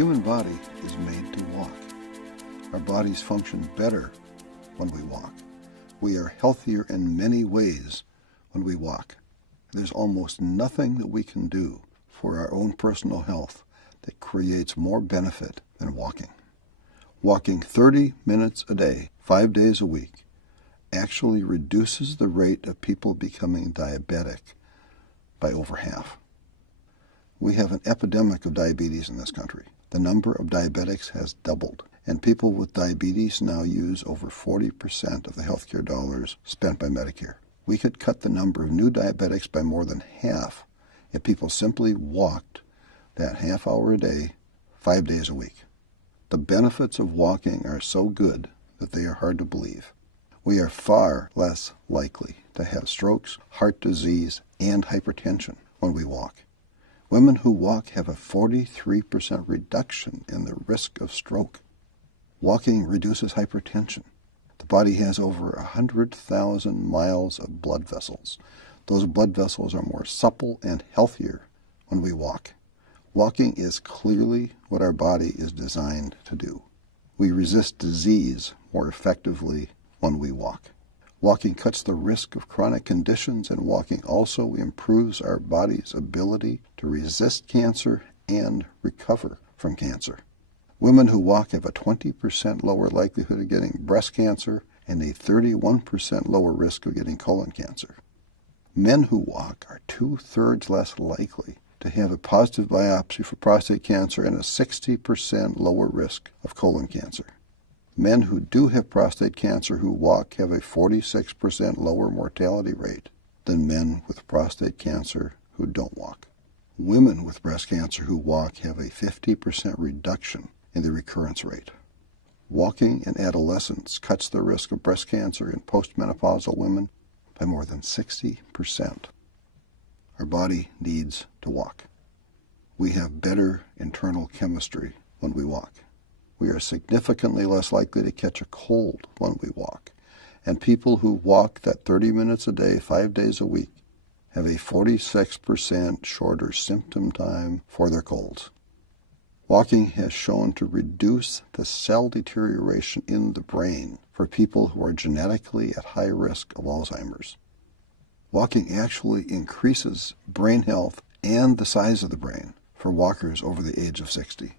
human body is made to walk. Our bodies function better when we walk. We are healthier in many ways when we walk. There's almost nothing that we can do for our own personal health that creates more benefit than walking. Walking 30 minutes a day, 5 days a week, actually reduces the rate of people becoming diabetic by over half. We have an epidemic of diabetes in this country. The number of diabetics has doubled, and people with diabetes now use over 40% of the healthcare dollars spent by Medicare. We could cut the number of new diabetics by more than half if people simply walked that half hour a day, 5 days a week. The benefits of walking are so good that they are hard to believe. We are far less likely to have strokes, heart disease, and hypertension when we walk. Women who walk have a 43% reduction in the risk of stroke. Walking reduces hypertension. The body has over 100,000 miles of blood vessels. Those blood vessels are more supple and healthier when we walk. Walking is clearly what our body is designed to do. We resist disease more effectively when we walk. Walking cuts the risk of chronic conditions, and walking also improves our body's ability to resist cancer and recover from cancer. Women who walk have a 20% lower likelihood of getting breast cancer and a 31% lower risk of getting colon cancer. Men who walk are 2/3 less likely to have a positive biopsy for prostate cancer and a 60% lower risk of colon cancer. Men who do have prostate cancer who walk have a 46% lower mortality rate than men with prostate cancer who don't walk. Women with breast cancer who walk have a 50% reduction in the recurrence rate. Walking in adolescence cuts the risk of breast cancer in postmenopausal women by more than 60%. Our body needs to walk. We have better internal chemistry when we walk. We are significantly less likely to catch a cold when we walk. And people who walk that 30 minutes a day, 5 days a week, have a 46% shorter symptom time for their colds. Walking has shown to reduce the cell deterioration in the brain for people who are genetically at high risk of Alzheimer's. Walking actually increases brain health and the size of the brain for walkers over the age of 60.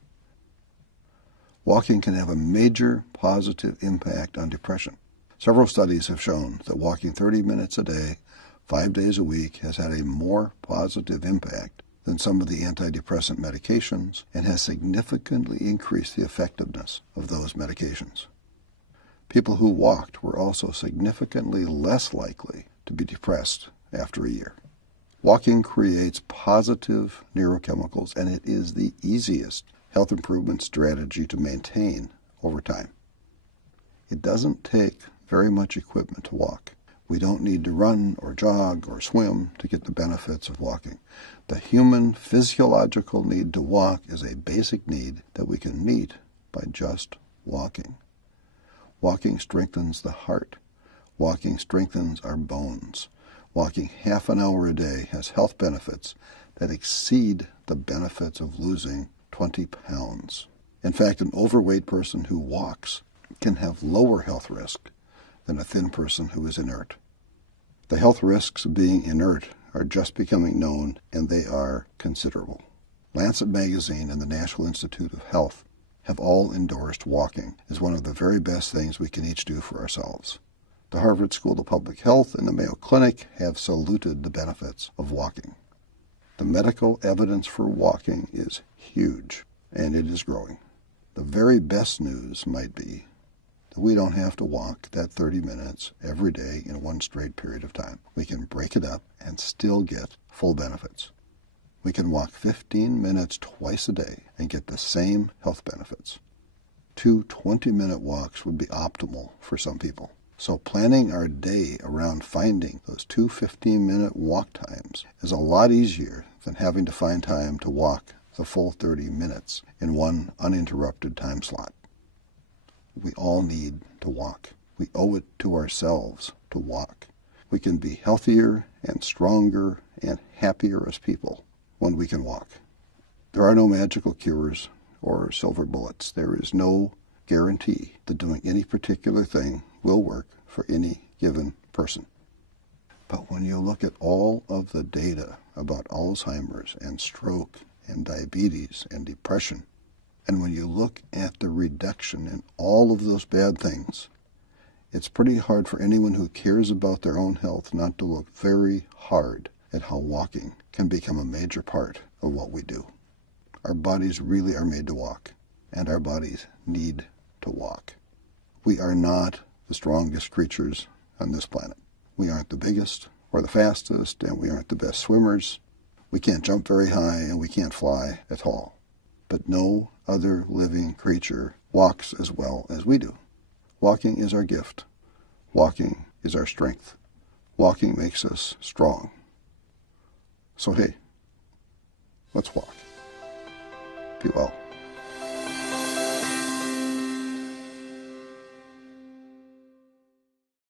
Walking can have a major positive impact on depression. Several studies have shown that walking 30 minutes a day, 5 days a week, has had a more positive impact than some of the antidepressant medications and has significantly increased the effectiveness of those medications. People who walked were also significantly less likely to be depressed after a year. Walking creates positive neurochemicals, and it is the easiest health improvement strategy to maintain over time. It doesn't take very much equipment to walk. We don't need to run or jog or swim to get the benefits of walking. The human physiological need to walk is a basic need that we can meet by just walking. Walking strengthens the heart. Walking strengthens our bones. Walking half an hour a day has health benefits that exceed the benefits of losing 20 pounds. In fact, an overweight person who walks can have lower health risk than a thin person who is inert. The health risks of being inert are just becoming known, and they are considerable. Lancet Magazine and the National Institute of Health have all endorsed walking as one of the very best things we can each do for ourselves. The Harvard School of Public Health and the Mayo Clinic have saluted the benefits of walking. The medical evidence for walking is huge, and it is growing. The very best news might be that we don't have to walk that 30 minutes every day in one straight period of time. We can break it up and still get full benefits. We can walk 15 minutes twice a day and get the same health benefits. 2 20-minute walks would be optimal for some people. So planning our day around finding those 2 15-minute walk times is a lot easier than having to find time to walk the full 30 minutes in one uninterrupted time slot. We all need to walk. We owe it to ourselves to walk. We can be healthier and stronger and happier as people when we can walk. There are no magical cures or silver bullets. There is no guarantee that doing any particular thing will work for any given person. But when you look at all of the data about Alzheimer's and stroke and diabetes and depression, and when you look at the reduction in all of those bad things, it's pretty hard for anyone who cares about their own health not to look very hard at how walking can become a major part of what we do. Our bodies really are made to walk, and our bodies need to walk. We are not the strongest creatures on this planet. We aren't the biggest or the fastest, and we aren't the best swimmers. We can't jump very high, and we can't fly at all. But no other living creature walks as well as we do. Walking is our gift. Walking is our strength. Walking makes us strong. So hey, let's walk. Be well.